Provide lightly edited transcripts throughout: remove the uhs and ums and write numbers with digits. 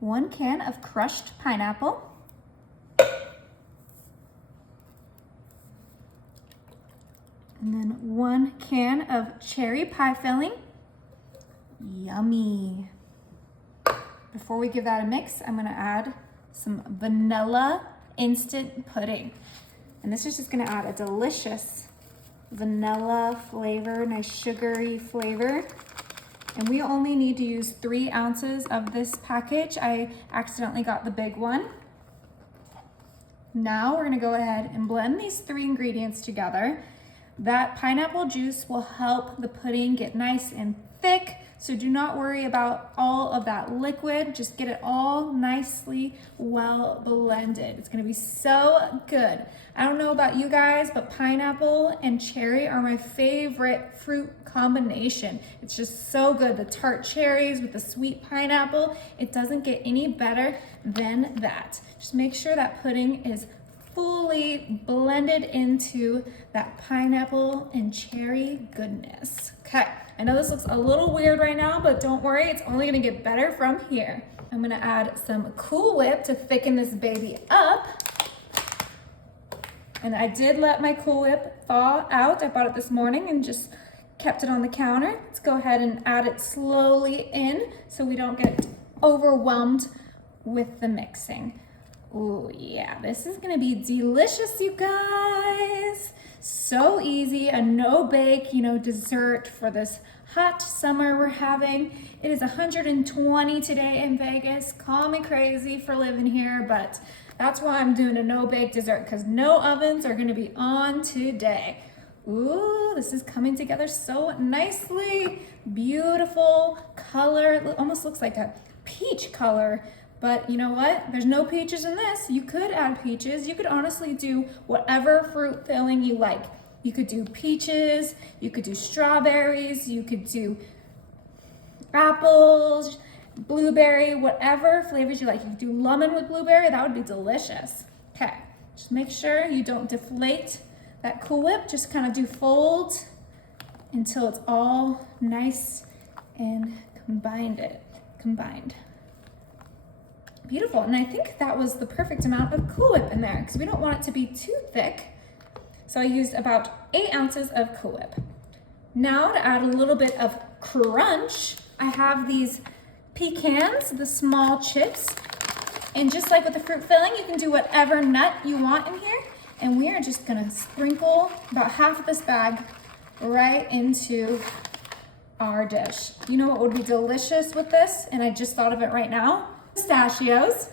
1 can of crushed pineapple, and then 1 can of cherry pie filling. Yummy. Before we give that a mix, I'm gonna add some vanilla instant pudding. And this is just gonna add a delicious vanilla flavor, nice sugary flavor. And we only need to use 3 ounces of this package. I accidentally got the big one. Now we're gonna go ahead and blend these 3 ingredients together. That pineapple juice will help the pudding get nice and thick, so do not worry about all of that liquid. Just get it all nicely well blended. It's gonna be so good. I don't know about you guys, but pineapple and cherry are my favorite fruit combination. It's just so good. The tart cherries with the sweet pineapple, it doesn't get any better than that. Just make sure that pudding is fully blended into that pineapple and cherry goodness. Okay, I know this looks a little weird right now, but don't worry, it's only gonna get better from here. I'm gonna add some Cool Whip to thicken this baby up. And I did let my Cool Whip thaw out. I bought it this morning and just kept it on the counter. Let's go ahead and add it slowly in so we don't get overwhelmed with the mixing. Oh yeah, this is gonna be delicious, you guys. So easy, a no-bake, dessert for this hot summer we're having. It is 120 today in Vegas. Call me crazy for living here, but that's why I'm doing a no-bake dessert, because no ovens are gonna be on today. Ooh, this is coming together so nicely. Beautiful color. It almost looks like a peach color. But you know what? There's no peaches in this. You could add peaches. You could honestly do whatever fruit filling you like. You could do peaches, you could do strawberries, you could do apples, blueberry, whatever flavors you like. You could do lemon with blueberry, that would be delicious. Okay, just make sure you don't deflate that Cool Whip. Just kind of do folds until it's all nice and combined. Beautiful, and I think that was the perfect amount of Cool Whip in there because we don't want it to be too thick. So I used about 8 ounces of Cool Whip. Now to add a little bit of crunch, I have these pecans, the small chips. And just like with the fruit filling, you can do whatever nut you want in here. And we are just gonna sprinkle about half of this bag right into our dish. You know what would be delicious with this? And I just thought of it right now. Pistachios.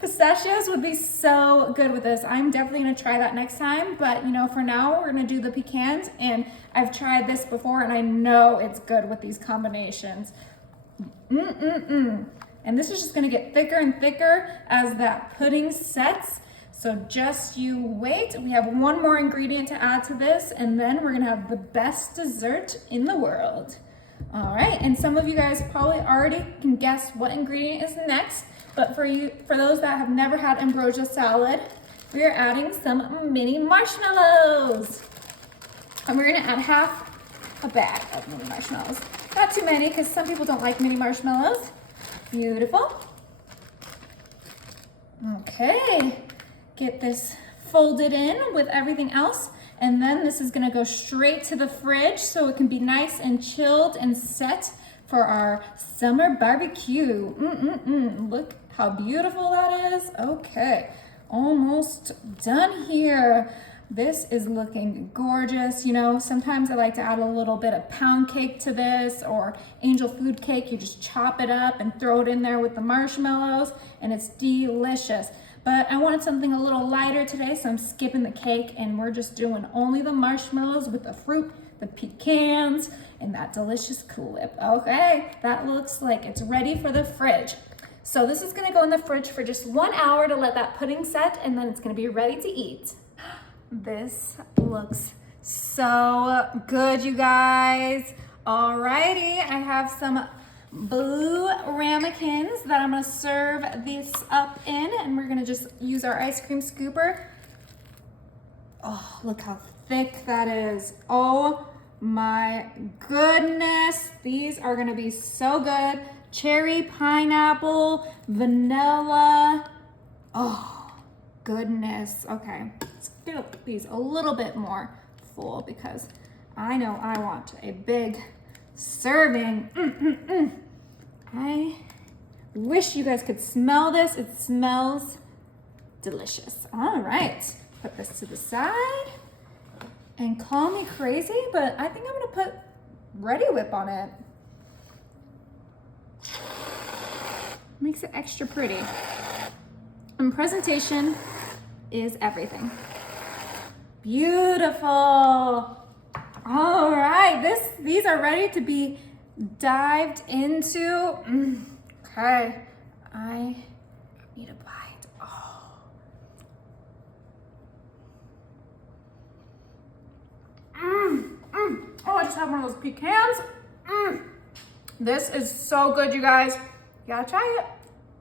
Pistachios would be so good with this. I'm definitely gonna try that next time, but for now, we're gonna do the pecans, and I've tried this before, and I know it's good with these combinations. And this is just gonna get thicker and thicker as that pudding sets. So just you wait. We have one more ingredient to add to this, and then we're gonna have the best dessert in the world. All right, and some of you guys probably already can guess what ingredient is next, but for those that have never had ambrosia salad, we are adding some mini marshmallows. And we're gonna add half a bag of mini marshmallows. Not too many, because some people don't like mini marshmallows. Beautiful. Okay, get this folded in with everything else. And then this is gonna go straight to the fridge so it can be nice and chilled and set for our summer barbecue. Look how beautiful that is. Okay, almost done here. This is looking gorgeous. Sometimes I like to add a little bit of pound cake to this, or angel food cake. You just chop it up and throw it in there with the marshmallows, and it's delicious. But I wanted something a little lighter today, so I'm skipping the cake, and we're just doing only the marshmallows with the fruit, the pecans, and that delicious Cool Whip. Okay, that looks like it's ready for the fridge. So this is gonna go in the fridge for just 1 hour to let that pudding set, and then it's gonna be ready to eat. This looks so good, you guys. Alrighty, I have some blue ramekins that I'm gonna serve this up in, and we're gonna just use our ice cream scooper. Oh, look how thick that is. Oh my goodness, these are gonna be so good. cherry, pineapple, vanilla. Oh, goodness. Okay, let's fill these a little bit more full because I know I want a big serving. I wish you guys could smell this. It smells delicious. All right, put this to the side. And call me crazy, but I think I'm gonna put Ready Whip on it. Makes it extra pretty. And presentation is everything. Beautiful. All right, these are ready to be dived into. Okay, I need a bite. Oh. Oh, I just had one of those pecans. This is so good, you guys. You gotta try it.